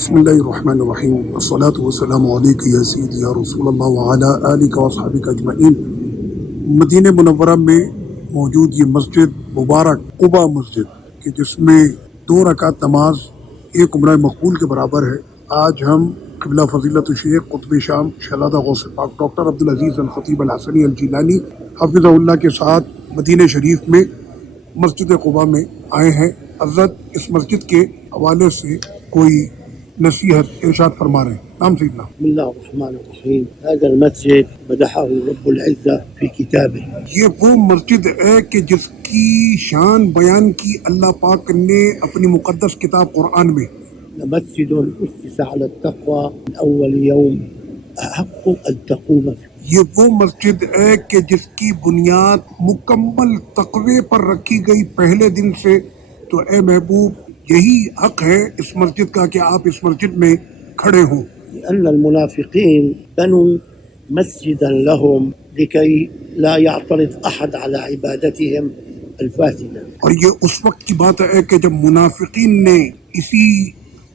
بسم اللہ الرحمن الرحیم والصلاة والسلام علیک یا سیدی یا رسول اللہ وعلی آلک واصحابک اجمعین۔ مدینہ منورہ میں موجود یہ مسجد مبارک قباء مسجد کہ جس میں 2 رکعت نماز ایک عمرہ مقبول کے برابر ہے، آج ہم قبلہ فضیلت الشیخ قطب شام شہزادہ غوث پاک ڈاکٹر عبدالعزیز الخطیب الحسنی الجیلانی حفظہ اللہ کے ساتھ مدینہ شریف میں مسجد قباء میں آئے ہیں۔ حضرت اس مسجد کے حوالے سے کوئی نصیحت ارشاد فرما رہے ہیں۔ نام سیدنا۔ بسم الله الرحمن الرحيم. هذا المسجد مدحه رب العزة في كتابه. یہ وہ مسجد ہے کہ جس کی شان بیان کی اللہ پاک نے اپنی مقدس کتاب قرآن میں۔ مسجد أسس على التقوى من أول يوم أحق أن تقوم فيه. یہ وہ مسجد ہے کہ جس کی بنیاد مکمل تقوی پر رکھی گئی پہلے دن سے، تو اے محبوب یہی حق ہے اس مسجد کا کہ آپ اس مسجد میں کھڑے ہوں۔ لأن المنافقين بنوا مسجدا لهم لكي لا يعترض أحد على عبادتهم الفاسدة. اور یہ اس وقت کی بات ہے کہ جب منافقین نے اسی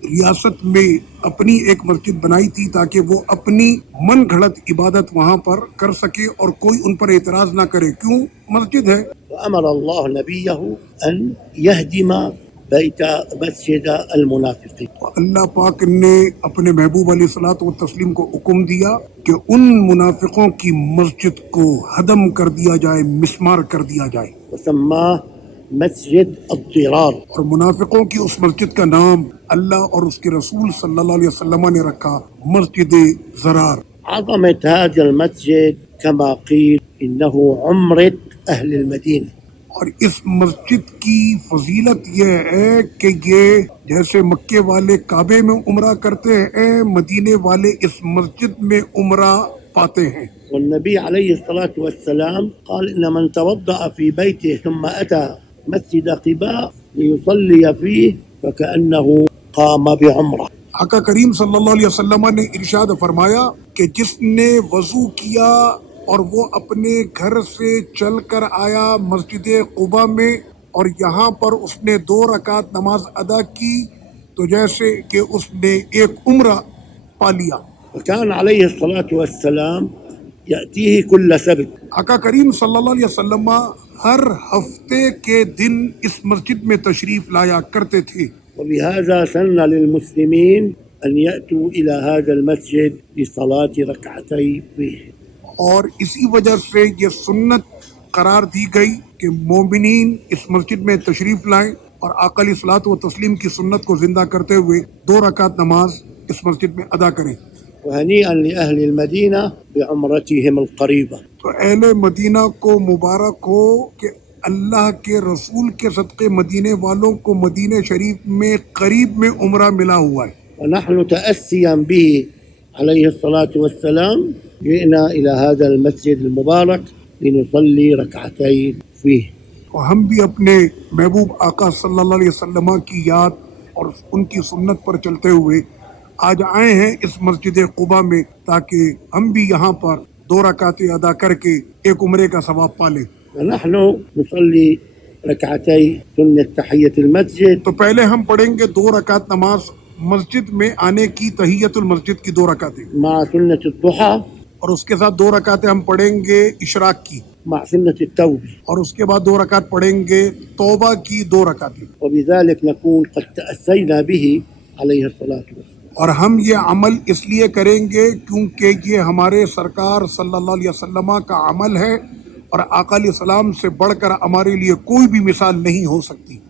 ریاست میں اپنی ایک مسجد بنائی تھی تاکہ وہ اپنی من گھڑت عبادت وہاں پر کر سکے اور کوئی ان پر اعتراض نہ کرے، کیوں؟ مسجد ہے۔ وأمر الله نبيه أن يهدم بيت مسجد المنافقين. اللہ پاک نے اپنے محبوب علیہ الصلوۃ والتسلیم کو حکم دیا کہ ان منافقوں کی مسجد کو ہدم کر دیا جائے، مسمار کر دیا جائے، وسماه مسجد الضرار. اور منافقوں کی اس مسجد کا نام اللہ اور اس کے رسول صلی اللہ علیہ وسلم نے رکھا مسجد ضرار۔ عظمت هذا المسجد كما قيل إنه عمرة أهل المدينة. اور اس مسجد کی فضیلت یہ ہے کہ یہ جیسے مکے والے کعبے میں عمرہ کرتے ہیں، مدینے والے اس مسجد میں عمرہ پاتے ہیں۔ والنبي عليه الصلاة والسلام قال إن من توضأ في بيته ثم أتى مسجد قباء ليصلي فيه فكأنه قام بعمرة. آقا کریم صلی اللہ علیہ وسلم نے ارشاد فرمایا کہ جس نے وضو کیا اور وہ اپنے گھر سے چل کر آیا مسجد قباء میں اور یہاں پر اس نے 2 رکعت نماز ادا کی تو جیسے کہ اس نے ایک عمرہ پا لیا۔ وكان عليه الصلاة والسلام يأتيه كل سبت. آقا کریم صلی اللہ علیہ وسلم ہر ہفتے کے دن اس مسجد میں تشریف لایا کرتے تھے، وبهذا سن للمسلمين أن يأتوا إلى هذا المسجد لصلاة ركعتي فيه. اور اسی وجہ سے یہ سنت قرار دی گئی کہ مومنین اس مسجد میں تشریف لائیں اور آقا علیہ الصلوۃ والتسلیم کی سنت کو زندہ کرتے ہوئے 2 رکعت نماز اس مسجد میں ادا کریں۔ وهنيئا لأهل المدينة بعمرتهم القريبة. تو اہل مدینہ کو مبارک ہو کہ اللہ کے رسول کے صدقے مدینے والوں کو مدینہ شریف میں قریب میں عمرہ ملا ہوا ہے۔ ونحن تأسيا به عليه الصلاة والسلام جئنا إلى هذا المسجد المبارك لنصلي ركعتين فيه. اور ہم بھی اپنے محبوب آقا صلی اللہ علیہ وسلم کی یاد اور ان کی سنت پر چلتے ہوئے آج آئے ہیں اس مسجد قباء میں تاکہ ہم بھی یہاں پر 2 رکعتیں ادا کر کے ایک عمرے کا ثواب پالیں۔ ونحن نصلي ركعتي سنة تحية المسجد. تو پہلے ہم پڑھیں گے 2 رکعت نماز مسجد میں آنے کی، تحیت المسجد کی 2 رکعتیں، مع سنة الضحى، اور اس کے ساتھ 2 رکعتیں ہم پڑھیں گے اشراق کی، مع سنة التوبة. اور اس کے بعد 2 رکعت پڑھیں گے توبہ کی 2 رکعتیں۔ وبذلك نكون قد تأسينا به عليه الصلاة والسلام. اور ہم یہ عمل اس لیے کریں گے کیونکہ یہ ہمارے سرکار صلی اللہ علیہ وسلم کا عمل ہے، اور آقا علیہ السلام سے بڑھ کر ہمارے لیے کوئی بھی مثال نہیں ہو سکتی۔